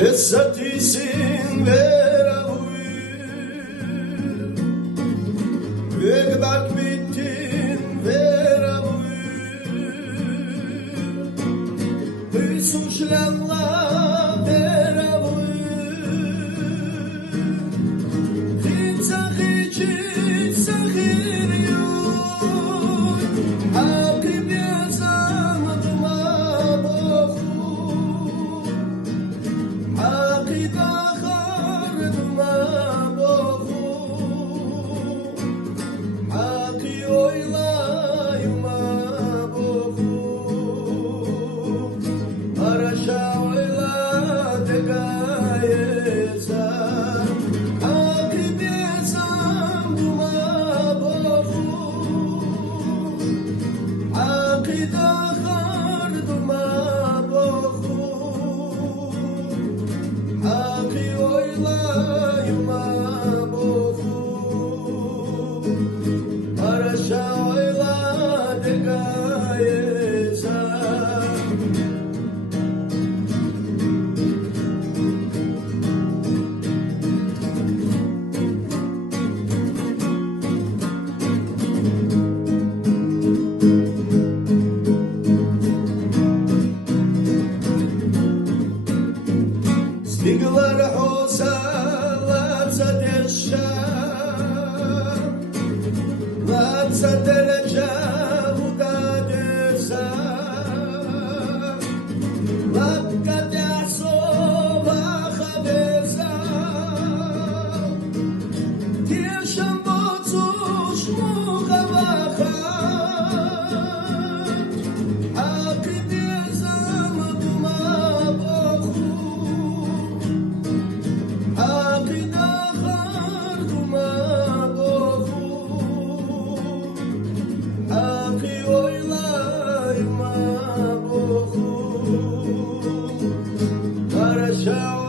Esatisin veravuy Vekbak bittin veravuy Hısuşlanla veravuy Hıtsak için sakir yun Akib yazamadıma boku Akib ağardıma boku Akib oylayıma boku Araşa oyla dekayesa Akib yazamdıma boku Akib ağardıma boku Aki oylayma boku Araşa oyla dekayesa Stiglar hosa latsa desha Latsa delecha udadesa Latka deso vachadesa Tiesham botsush mugavacha Akib yazamadıma boku Akib ağardıma boku Akib oylayma boku Araşa